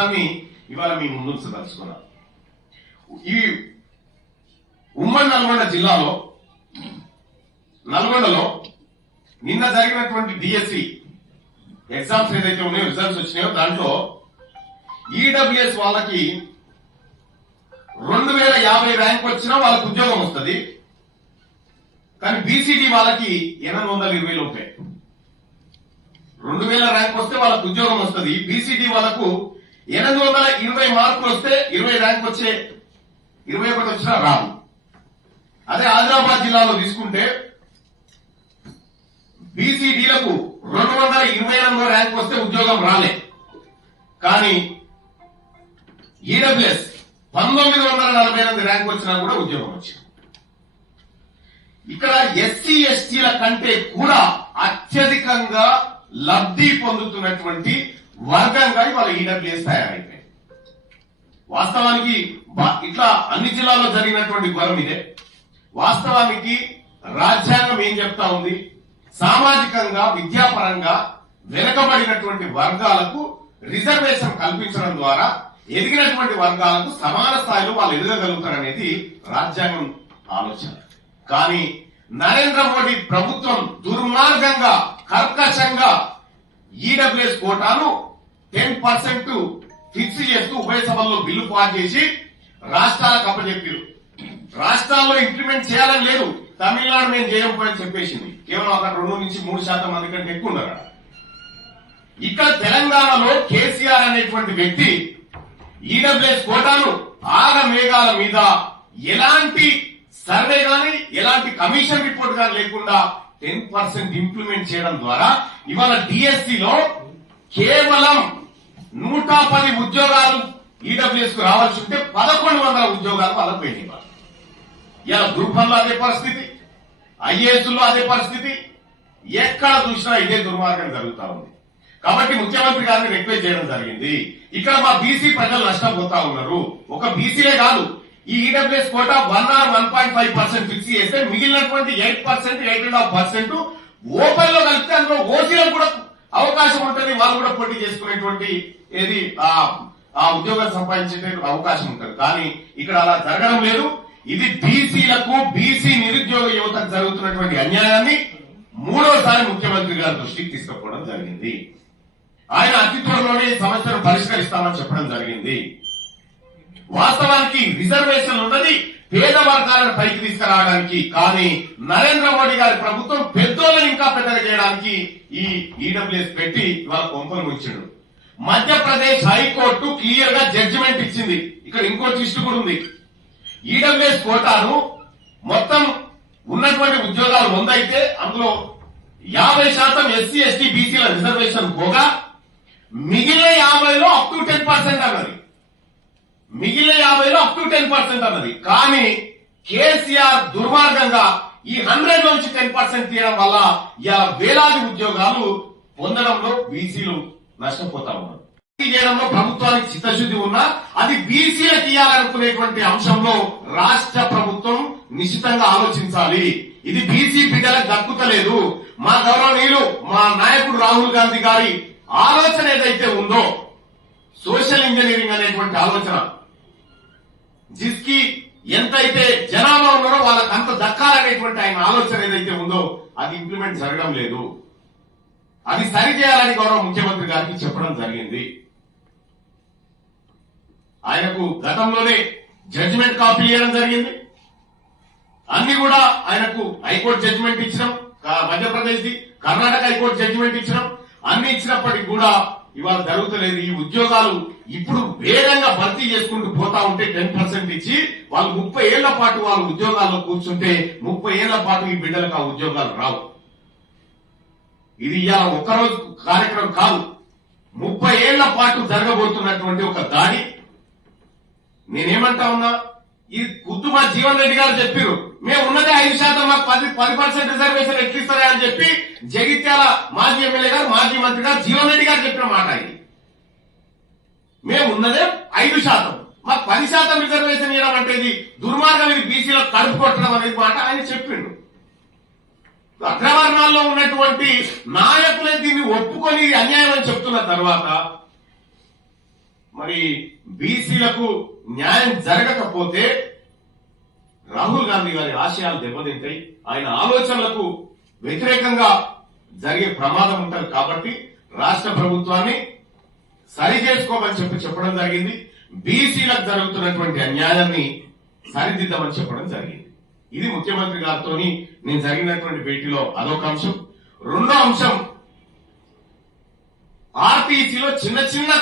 అంశాన్ని ఇవాళ మీ ముందు తలుచుకున్నాం. ఈ ఉమ్మడి నల్గొండ జిల్లాలో నల్గొండలో నిన్న జరిగినటువంటి డిఎస్సి ఎగ్జామ్స్ ఏదైతే ఉన్నాయో రిజల్ట్స్ వచ్చినాయో దాంట్లో ఈడబ్ల్యూఎస్ వాళ్ళకి 2050 ర్యాంక్ వచ్చినా వాళ్ళకి ఉద్యోగం వస్తుంది. కానీ బీసీడీ వాళ్ళకి 820 లోపే. 2000 ర్యాంక్ వస్తే వాళ్ళకు ఉద్యోగం వస్తుంది. బీసీడీ వాళ్ళకు 820 మార్కులు వస్తే 20 ర్యాంక్ వచ్చే 21 వచ్చినా రాదు. అదే ఆదిలాబాద్ జిల్లాలో తీసుకుంటే బీసీడీలకు 228 ర్యాంక్ వస్తే ఉద్యోగం రాలే. కానీ ఈడబ్ల్యూఎస్ 1948 ర్యాంక్ వచ్చినా కూడా ఉద్యోగం వచ్చింది. ఇక్కడ ఎస్సీ ఎస్టీల కంటే కూడా అత్యధికంగా లబ్ధి పొందుతున్నటువంటి వర్గంగా ఇవాళ ఈడబ్ల్యూఎస్ తయారైపోయింది. వాస్తవానికి ఇట్లా అన్ని జిల్లాల్లో జరిగినటువంటి ఘోరం ఇదే. వాస్తవానికి రాజ్యాంగం ఏం చెప్తా ఉంది, సామాజికంగా విద్యాపరంగా వెనుకబడినటువంటి వర్గాలకు రిజర్వేషన్ కల్పించడం ద్వారా ఎదిగినటువంటి వర్గాలకు సమాన స్థాయిలో వాళ్ళు ఎదగగలుగుతారనేది రాజ్యాంగం ఆలోచన. కానీ నరేంద్ర మోడీ ప్రభుత్వం దుర్మార్గంగా కర్కశంగా ఈడబ్ల్యూఎస్ కోటాను 10% ఫిక్స్ చేస్తూ ఉభయ సభల్లో బిల్లు పాస్ చేసి రాష్ట్రాలకు అప్పచెప్పారు. రాష్ట్రాల్లో ఇంప్లిమెంట్ చేయాలని లేదు, తమిళనాడు మేము చేయకపోయని చెప్పేసింది. కేవలం అక్కడ 2 నుంచి 3% మంది కంటే ఎక్కువ ఉన్నారు. ఇక్కడ తెలంగాణలో కేసీఆర్ అనేటువంటి వ్యక్తి ఈడబ్ల్యూఎస్ కోటాను ఆగమేఘాల మీద ఎలాంటి సర్వే గాని ఎలాంటి కమిషన్ రిపోర్ట్ గాని లేకుండా 10% ఇంప్లిమెంట్ చేయడం ద్వారా ఇవాళ డిఎస్సిలో కేవలం 110 ఉద్యోగాలు ఈడబ్ల్యూఎస్ కు రావాల్సి ఉంటే 1100 ఉద్యోగాలు వాళ్ళకు పోయినాయి. ఇలా గ్రూప్ 1 లో అదే పరిస్థితి, ఐఏఎస్ లో అదే పరిస్థితి, ఎక్కడ చూసినా ఇదే దుర్మార్గం జరుగుతా ఉంది. కాబట్టి ముఖ్యమంత్రి గారిని రిక్వెస్ట్ చేయడం జరిగింది. ఇక్కడ మా బీసీ ప్రజలు నష్టపోతా ఉన్నారు. ఒక బీసీలే కాదు, ఈ ఈడబ్ల్యూఎస్ కోటా 1 or 1.5% ఫిక్స్ చేస్తే మిగిలినటువంటి 8%, 8.5% ఓపెన్ లో కలిపితే అందులో ఓసీలకు కూడా అవకాశం ఉంటుంది. వాళ్ళు కూడా పోటీ చేసుకునేటువంటి ఏది ఆ ఉద్యోగాలు సంపాదించే అవకాశం ఉంటుంది. కానీ ఇక్కడ అలా జరగడం లేదు. ఇది బీసీలకు, బీసీ నిరుద్యోగ యువతకు జరుగుతున్నటువంటి అన్యాయాన్ని మూడోసారి ముఖ్యమంత్రి గారి దృష్టికి తీసుకుపోవడం జరిగింది. ఆయన అతి త్వరలోనే ఈ సమస్యను పరిష్కరిస్తామని చెప్పడం జరిగింది. వాస్తవానికి రిజర్వేషన్ ఉన్నది పేద వర్గాలను పైకి తీసుకురావడానికి. కానీ నరేంద్ర మోడీ గారి ప్రభుత్వం పెద్దోళ్ళని ఇంకా పెద్దగా చేయడానికి ఈ ఈడబ్ల్యూఎస్ పెట్టి ఇవాళ కొంపలు ముంచాడు. మధ్యప్రదేశ్ హైకోర్టు క్లియర్ గా జడ్జిమెంట్ ఇచ్చింది. ఇక్కడ ఇంకో ట్విస్ట్ కూడా ఉంది. ఈడబ్ల్యూఎస్ కోటాను మొత్తం ఉన్నటువంటి ఉద్యోగాలు 100 అయితే అందులో 50% ఎస్సీ ఎస్టీ బీసీల రిజర్వేషన్ పోగా మిగిలిన 50లో అప్ టు 10% అన్నది. మిగిలిన 50లో అప్ టు 10% అన్నది. కానీ కేసీఆర్ దుర్మార్గంగా ఈ 100 నుంచి 10% తీయడం వల్ల ఇలా వేలాది ఉద్యోగాలు పొందడంలో బీసీలు నష్టపోతా ఉన్నారు. చేయడంలో ప్రభుత్వానికి చిత్తశుద్ధి ఉన్నా అది బీసీలకు ఇవ్వాలనుకునేటువంటి అంశంలో రాష్ట్ర ప్రభుత్వం నిశ్చితంగా ఆలోచించాలి. ఇది బీసీ బిడ్డలకు దక్కుతలేదు. మా గౌరవనీయులు మా నాయకుడు రాహుల్ గాంధీ గారి ఆలోచన ఏదైతే ఉందో, సోషల్ ఇంజనీరింగ్ అనేటువంటి ఆలోచన, జిస్కి ఎంతైతే జనాభా ఉన్నారో వాళ్ళకి అంత దక్కాలనేటువంటి ఆయన ఆలోచన ఏదైతే ఉందో అది ఇంప్లిమెంట్ జరగడం లేదు. అది సరిచేయాలని గౌరవ ముఖ్యమంత్రి గారికి చెప్పడం జరిగింది. ఆయనకు గతంలోనే జడ్జిమెంట్ కాపీ ఇవ్వడం జరిగింది. అన్ని కూడా ఆయనకు హైకోర్టు జడ్జిమెంట్ ఇచ్చినాం, మధ్యప్రదేశ్ ది కర్ణాటక హైకోర్టు జడ్జిమెంట్ ఇచ్చినాం. అన్ని ఇచ్చినప్పటికీ కూడా ఇవాళ జరుగుతలేదు. ఈ ఉద్యోగాలు ఇప్పుడు వేగంగా భర్తీ చేసుకుంటూ పోతా ఉంటే 10% ఇచ్చి వాళ్ళు 30 ఏళ్ల పాటు వాళ్ళు ఉద్యోగాల్లో కూర్చుంటే 30 ఏళ్ల పాటు ఈ బిడ్డలకు ఆ ఉద్యోగాలు రావు. ఇది ఇవాళ ఒక్కరోజు కార్యక్రమం కాదు, 30 ఏళ్ల పాటు జరగబోతున్నటువంటి ఒక దాడి. నేనేమంటా ఉన్నా, ఇది కుతుమా జీవన్ రెడ్డి గారు చెప్పారు, మేము ఉన్నదే 5%, మాకు 10% రిజర్వేషన్ ఎట్లిస్తారా అని చెప్పి జగిత్యాల మాజీ ఎమ్మెల్యే గారు, మాజీ మంత్రి గారు జీవన్ రెడ్డి గారు చెప్పిన మాట ఇది. మేము ఉన్నదే 5%, మాకు 10% రిజర్వేషన్ ఇవ్వడం అంటే ఇది దుర్మార్గం, ఇది బీసీలో కడుపు కొట్టడం అనేది మాట ఆయన చెప్పిండు. అగ్రవర్ణాల్లో ఉన్నటువంటి నాయకులే దీన్ని ఒప్పుకొని అన్యాయం అని చెప్తున్న తర్వాత మరి బీసీలకు న్యాయం జరగకపోతే రాహుల్ గాంధీ గారి ఆశయాలు దెబ్బతింటాయి, ఆయన ఆలోచనలకు వ్యతిరేకంగా జరిగే ప్రమాదం ఉంటుంది. కాబట్టి రాష్ట్ర ప్రభుత్వాన్ని సరి చేసుకోమని చెప్పడం జరిగింది. బీసీలకు జరుగుతున్నటువంటి అన్యాయాన్ని సరిదిద్దామని చెప్పడం జరిగింది. ఇది ముఖ్యమంత్రి గారితో నేను జరిగినటువంటి భేటీలో అదొక అంశం. రెండో అంశం, ఆర్టీసీలో చిన్న చిన్న